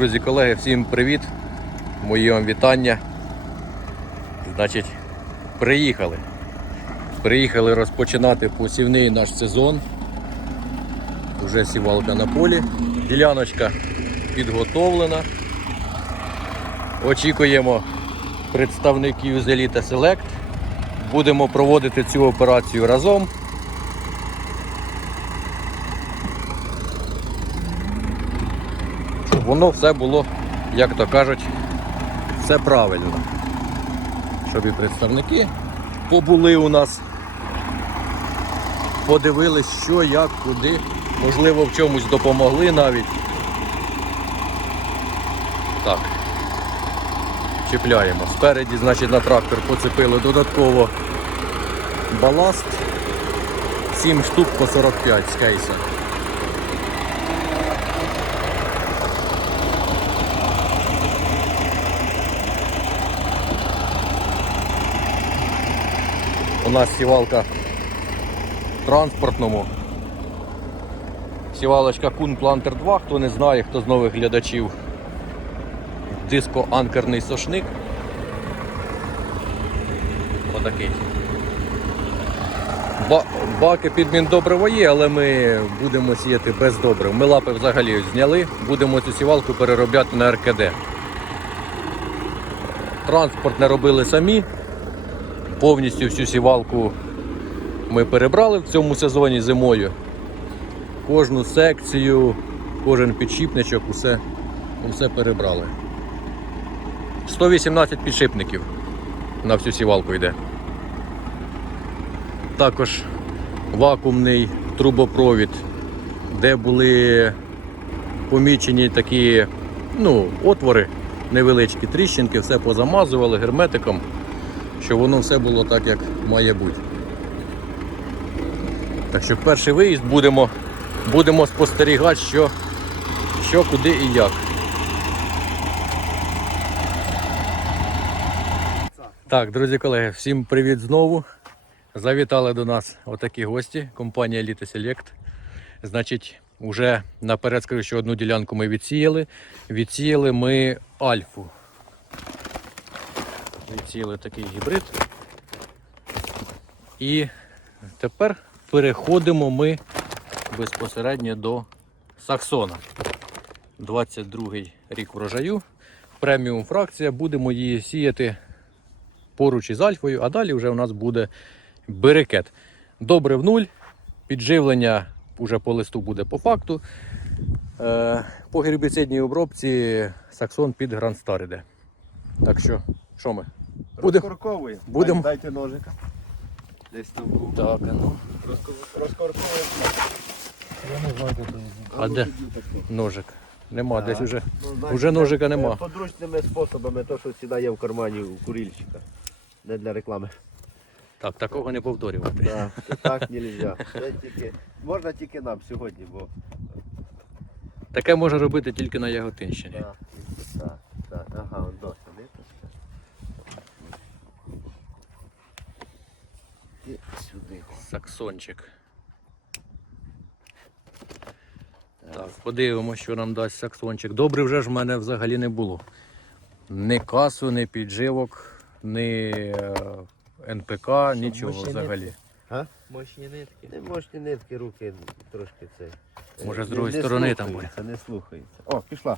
Друзі, колеги, всім привіт! Мої вам вітання. Значить, приїхали. Приїхали розпочинати посівний наш сезон. Уже сівалка на полі. Діляночка підготовлена. Очікуємо представників з Elite Select. Будемо проводити цю операцію разом. Воно все було, як то кажуть, все правильно. Щоб і представники побули у нас, подивились, що, як, куди, можливо, в чомусь допомогли навіть. Так. Чіпляємо. Спереді, значить, на трактор поцепили додатково баласт. 7 штук по 45 з кейса. У нас сівалка в транспортному. Сівалочка Кун Плантер 2, хто не знає, хто з нових глядачів. Диско-анкерний сошник. Отакий. Ба- баки під міндобриво є, але ми будемо сіяти без добрив. Ми лапи взагалі зняли, будемо цю сівалку переробляти на РКД. Транспорт не робили самі. Повністю всю сівалку ми перебрали в цьому сезоні зимою. Кожну секцію, кожен підшипничок, усе, усе перебрали. 118 підшипників на всю сівалку йде. Також вакуумний трубопровід, де були помічені такі ну, отвори, невеличкі тріщинки, все позамазували герметиком, щоб воно все було так, як має бути. Так що перший виїзд будемо, будемо спостерігати, що, що, куди і як. Так, друзі колеги, всім привіт знову. Завітали до нас отакі гості, компанія Elite Select. Значить, уже наперед скажу, що одну ділянку ми відсіяли. Відсіяли ми альфу. Відсіяли такий гібрид. І тепер переходимо ми безпосередньо до Саксона. 22-й рік врожаю. Преміум фракція. Будемо її сіяти поруч із альфою, а далі вже у нас буде берекет. Добре в нуль, підживлення вже по листу буде по факту. Е, по гербіцидній обробці саксон під Грандстар іде. Так що, що ми? Будем- Розкорковує. будем- Дайте ножика. Десь там був. Так, ну. Розко- Розкорковує. А де? Ножик. Нема, Так. десь уже. Ну, значить, Уже ножика е, нема. Подручними способами, то, що завжди є в кармані у курильщика. Не для реклами. Так, такого не повторювати. Да, це так не можна. Це тільки, можна тільки нам сьогодні, бо Таке може робити тільки на Яготинщині. так, так, так. Ага, он дося, не І сюди. Саксончик. Так, подивимося, що нам дасть саксончик. Добре вже ж в мене взагалі не було. Ні касу, ні підживок, ні е, НПК, нічого мощні взагалі. А? Мощні нитки. Не можете нитки, руки трошки це. Може, з другої не сторони там слухаються, Не слухається. О, пішла.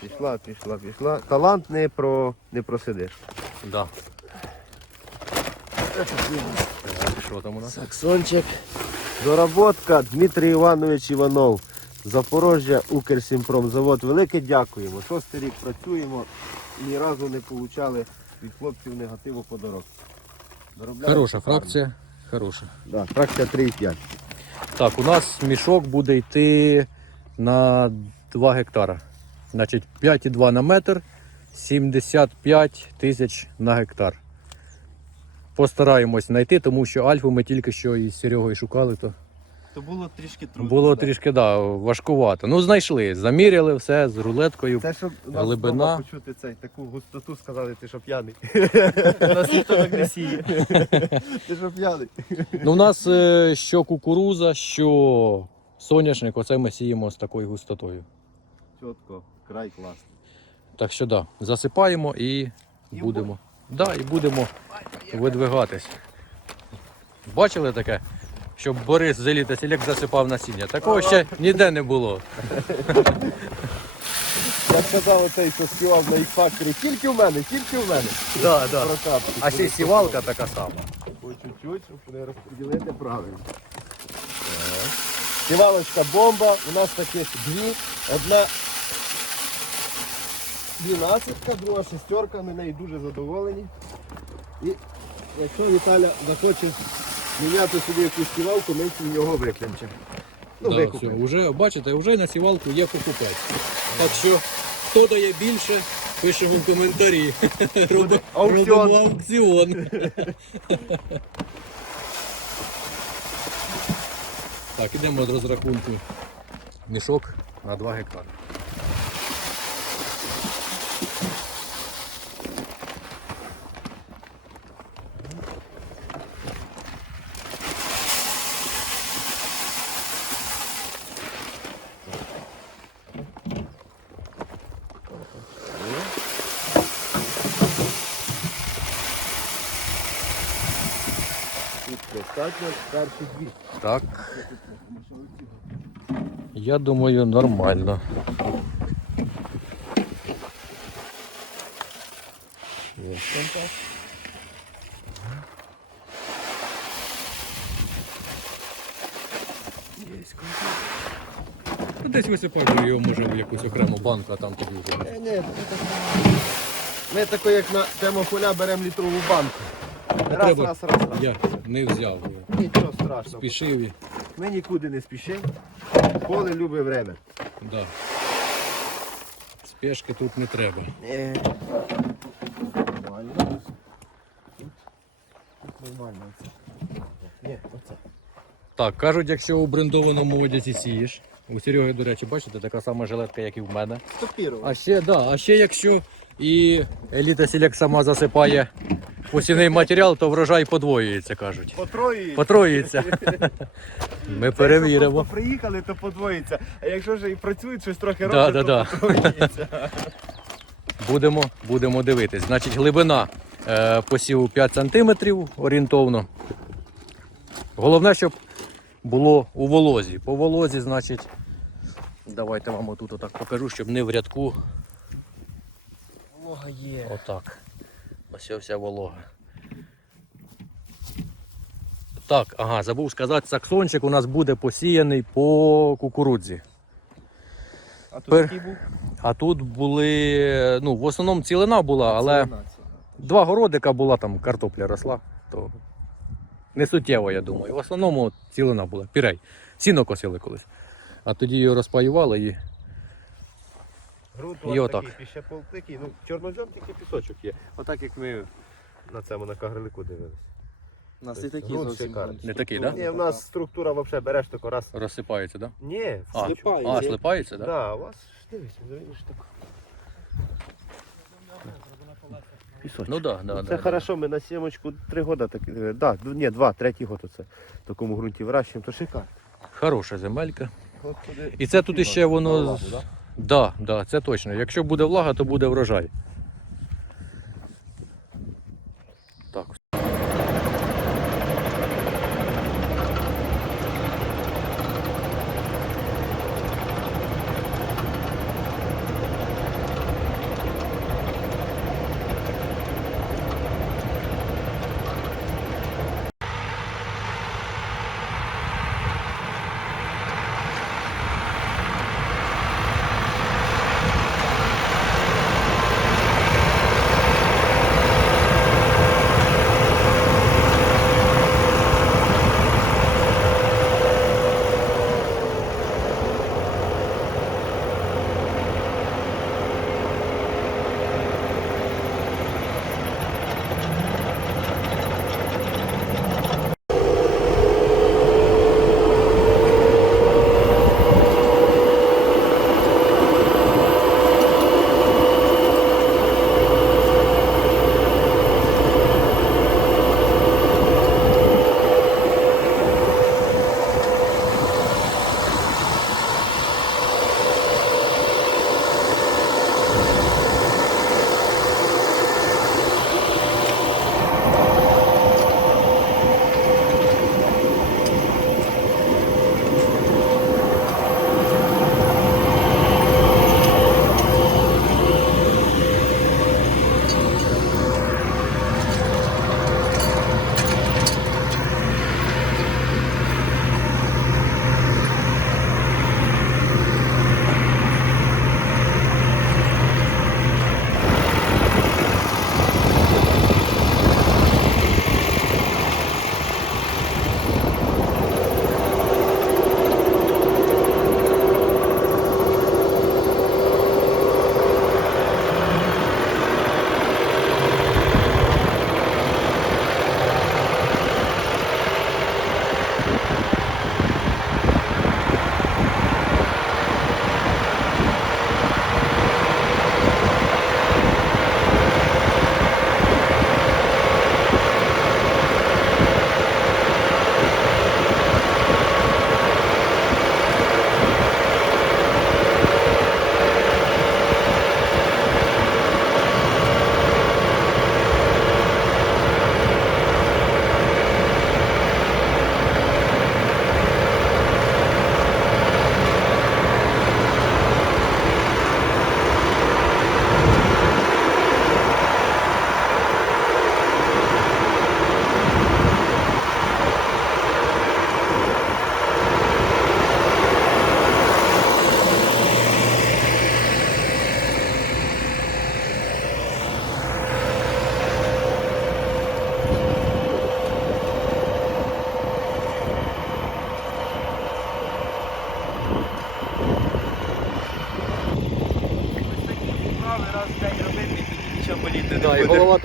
Пішла, пішла, пішла. Талант не про не просидиш. Да. Що там у нас? Саксончик. Доработка Дмитрій Іванович Іванов. Запорожжя Укрсімпромзавод. Велике дякуємо. Шостий рік працюємо. і Ні разу не отримали від хлопців негативу по дорозі. Хороша фракція. Хороша. Да, фракція 3,5. Так, у нас мішок буде йти на 2 гектара. Значить, 5,2 на метр, 75 тисяч на гектар. Постараємось знайти, тому що альфу ми тільки що із Серегою шукали, то То було трішки трудно. було да. трішки да, важкувато. Ну, знайшли, заміряли все з рулеткою. Це щоб нас Глибина. вдома почути цей, таку густоту, сказали, ти що п'яний. Нас ніхто так не сіє. Ти що п'яний. Ну, у нас е, що кукуруза, що соняшник, оце ми сіємо з такою густотою. Чітко. край класний. Так що да, засипаємо і І будемо. Да, і будемо видвигатись. Бачили таке? Щоб Борис Зеліта Селек засипав насіння. Такого ще ніде не було. Я сказав оцей, що співав на X-Factor, тільки в мене, тільки в мене. Да, да. Прокапки. А ще й сівалка така сама. По чуть-чуть, щоб не розподілити правильно. Сівалочка бомба. У нас таких дві. Одна 12, друга шестерка. Ми нею дуже задоволені. І якщо Віталя захоче міняти собі якусь сівалку, ми в нього викличемо. Ну, Да, все, вже, бачите, вже на сівалку є покупець. Так що, хто дає більше, пишемо в коментарі. Робимо аукціон. аукціон. так, ідемо з розрахунку. Мішок на 2 гектари. Тут достатньо перші дві. Так. Я думаю, нормально. Є. Ну, Десь висипати його може в якусь окрему банку, а там тоді вже. Е, Ні, ні, ми тако як на темополя беремо літрову банку. Раз, треба. раз, раз, раз. Я не взяв його. Нічого страшного. Спішив і. Ми нікуди не спішимо. Поле любить время. Да. Спешки тут не треба. Ні. Нормально. Тут нормально. оце. Ні, оце. Так, кажуть, якщо у брендованому одязі сієш. У Сереги, до речі, бачите, така сама жилетка, як і в мене. Стопірував. А ще, да, а ще якщо і еліта Сіляк сама засипає посівний матеріал, то врожай подвоюється, кажуть. Потроюється. Потроюється. Ми перевіримо. Якщо приїхали, то подвоїться. А якщо вже і працюють, щось трохи Да, роблять, да, то потроюється. Будемо, будемо дивитись. Значить, глибина е, посіву 5 см орієнтовно. Головне, щоб було у волозі. По волозі, значить, давайте вам отут отак покажу, щоб не в рядку. Волога є. Отак. Ось вся волога. Так, ага, забув сказати, саксончик у нас буде посіяний по кукурудзі. А тут Пер- який був? А тут були, ну, в основному цілина була, але два городика була, там картопля росла, то не суттєво, я думаю. В основному цілина була. Пірей. Сіно косили колись. А тоді її розпаювали і Грунт І у вас отак. такий, ще пол такий, ну чорнозем тільки пісочок є. Отак як ми на цьому на кагарлику дивились. У нас і Тобто такі грунт зовсім. шикарний. Не такий, да? Ні, в нас структура взагалі береш тако раз. розсипається, так? Ні, Да? А, Слипає, а слипається, да. так? Да? у вас ж дивись, дивись так. Пісочок. Ну так, да, да, Це да. хорошо, ми на сімочку три роки так, е, да, ну, ні, два, третій год оце в такому ґрунті вирощуємо, то шикарно. Хороша земелька. І це тут іще воно. влагу, да? Да, це точно. Якщо буде влага, то буде врожай.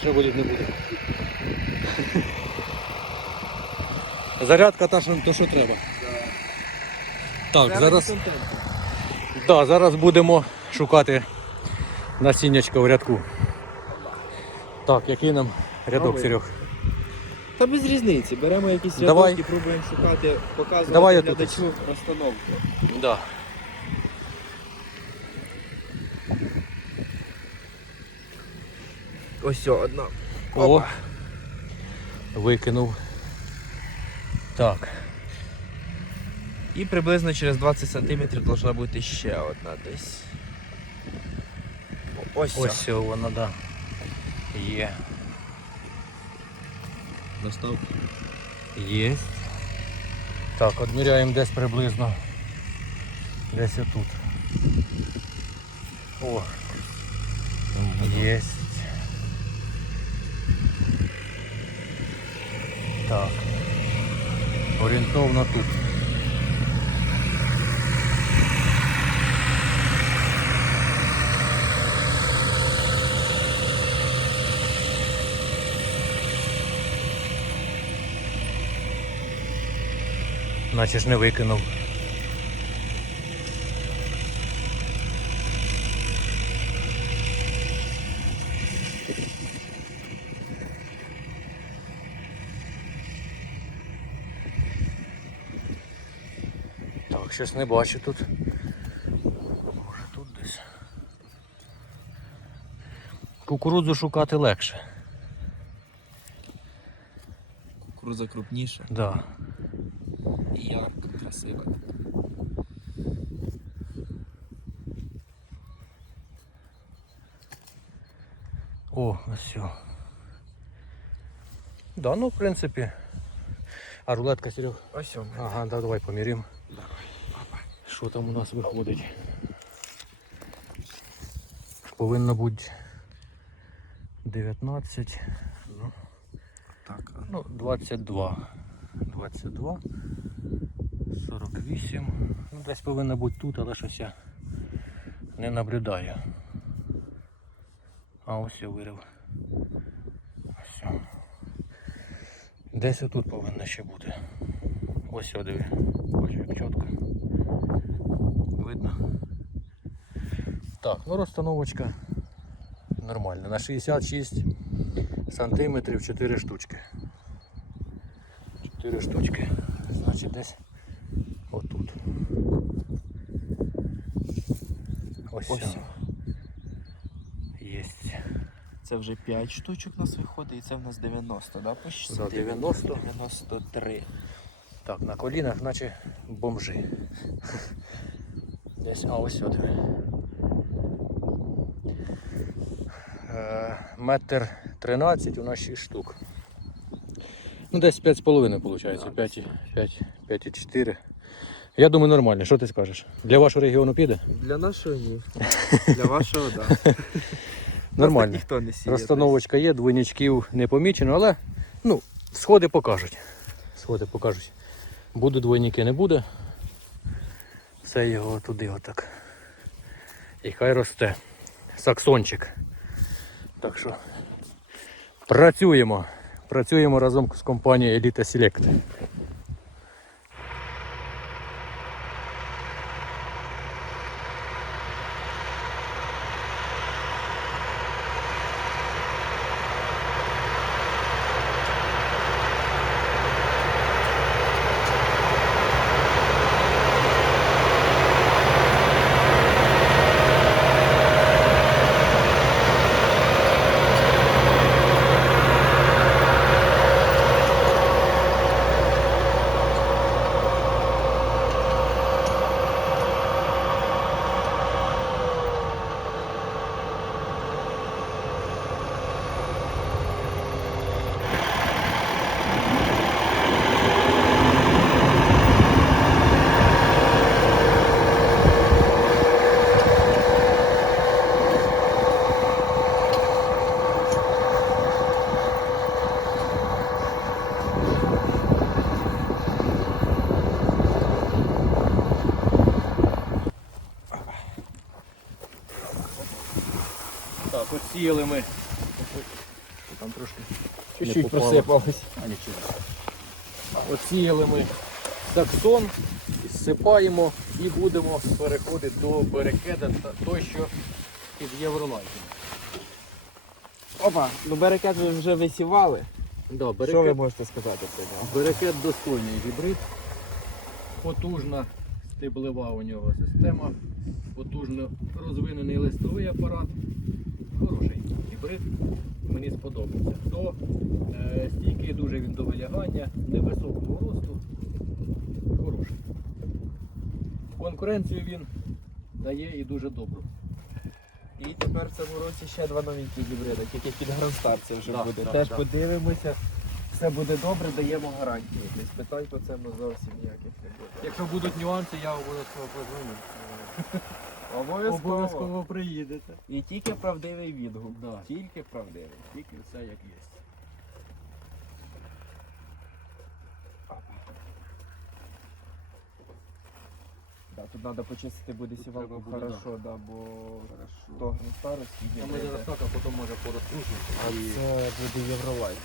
Точно боліти не буде. Зарядка та, що, то, що треба. Так, зараз, да, зараз будемо шукати насіннячко в рядку. Так, який нам рядок, Новий. Серег? Та без різниці, беремо якісь Давай. рядочки, пробуємо шукати, показувати Давай отут. глядачу розстановку. Да. Ось одна. О, викинув. Так, І приблизно через 20 см должна бути ще одна десь. Ось, ось все да. Є. Достав. Є. Так, відміряємо десь приблизно. Десь отут. О. Є. Так. Орієнтовно тут. Наче ж не викинув. Так, щось не бачу тут. Може тут десь. Кукурудзу шукати легше. Кукуруза крупніша Да. і ярка, красива. О, ось все. Да, ну в принципі. А рулетка, Серег? Ось. Ага, да, давай поміряємо. Що там у нас виходить? Повинно бути 19. Ну, Так, ну 22. 22. 48. Ну, десь повинно бути тут, але щось я не наблюдаю. А ось я вирив. Ось. Десь отут повинно ще бути. Ось о, диви. Бачу, як чітко. Видно. Так, ну розстановочка нормальна. На 66 сантиметрів 4 штучки. 4 штучки. Значить десь отут. Ось. Ось. Єсть. Це вже 5 штучок у нас виходить, і це в нас 90, да? Почти Да, 90. 93. Так, на колінах, наче бомжи. Десь, а ось сюди. Е, метр 13, у нас 6 штук. Ну, десь 5,5 виходить. 5, 5, 5,4. Я думаю, нормально. Що ти скажеш? Для вашого регіону піде? Для нашого ні. Для вашого, так. Да. Нормально. Ніхто не сіє. Розстановочка є, двойничків не помічено, але ну, сходи покажуть. Сходи покажуть. Буде двойники, не буде. Все його туди отак. І хай росте. Саксончик. Так що працюємо. Працюємо разом з компанією Elite Select. Посіяли ми. Там трошки Чуть-чуть просипалось. А нічого. Посіяли ми саксон, зсипаємо і будемо переходити до берекеда той, що під євролайком. Опа, ну берекет ви вже висівали. Да, Що ви берекет, можете сказати про нього? берекет достойний гібрид, потужна стеблева у нього система, потужно розвинений листовий апарат. Хороший гібрид, мені сподобався. Хто е, стійкий дуже він до вилягання, невисокого росту. Хороший. Конкуренцію він дає і дуже добру. І тепер в цьому році ще два новенькі гібриди, тільки під Грандстар це вже Да, буде. да, Теж да. подивимося. Все буде добре, даємо гарантії. Тобто питань по цьому зовсім ніяких не буде. Якщо будуть нюанси, я обов'язково позвоню. Обов'язково. Обов'язково приїдете. І тільки правдивий відгук. Да. Тільки правдивий. Тільки все як є. Да, тут треба почистити буде Тут сівалку треба буде, хорошо, да, бо то Грандстар А ми зараз так, а потім може порозкручувати. А це буде Євролайт.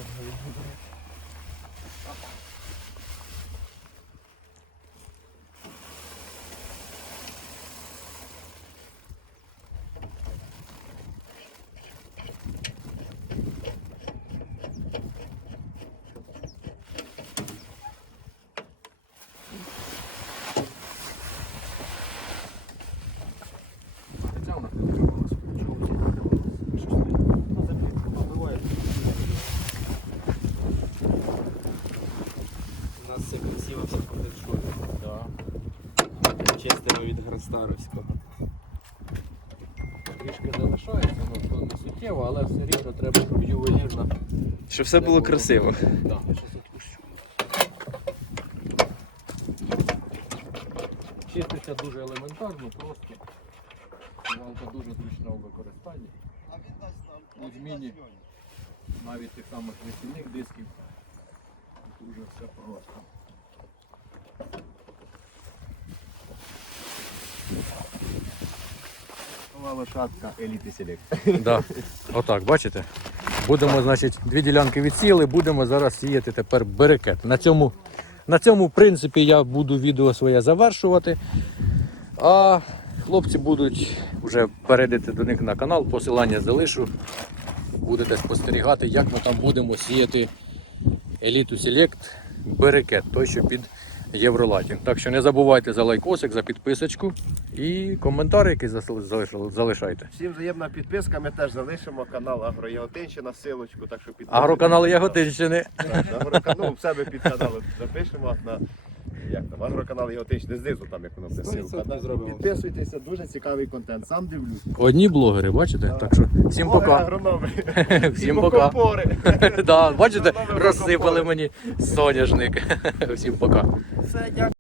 Ця у нас не закривалася. Чого ці закривалися? Що стоїть? У нас все красиво, все по феншую. Да. Чистимо від Трішки залишається, ну то не суттєво, але все рівно треба, щоб ювелірно. Щоб все було красиво. Відпущу. Чиститься дуже елементарно, просто. Валка дуже зручна у використанні. У зміні навіть тих самих весільних дисків. Дуже все просто. Нова лошадка Еліти Селект. Да. Отак, бачите? Будемо, значить, дві ділянки відсіяли, будемо зараз сіяти тепер берекет. На цьому, на цьому в принципі, я буду відео своє завершувати. А хлопці будуть вже перейдете до них на канал, посилання залишу. Будете спостерігати, як ми там будемо сіяти еліту Select берекет, той, що під Євролатінг. Так що не забувайте за лайкосик, за підписочку і коментар, який залишайте. Всім взаємна підписка, ми теж залишимо канал Агрояготинщина, силочку, так що підписуйтесь. Агроканал Яготинщини. Так, ну, в себе під каналом запишемо на як там, агроканал Яготинщини знизу, там як воно буде зробимо. Підписуйтеся, дуже цікавий контент. Сам дивлюсь. Одні блогери, бачите? Так що всім Блогери, пока. агрономи. Всім пока. Да, бачите, Агрономи, розсипали мені соняшник. Всім пока. Все, дякую.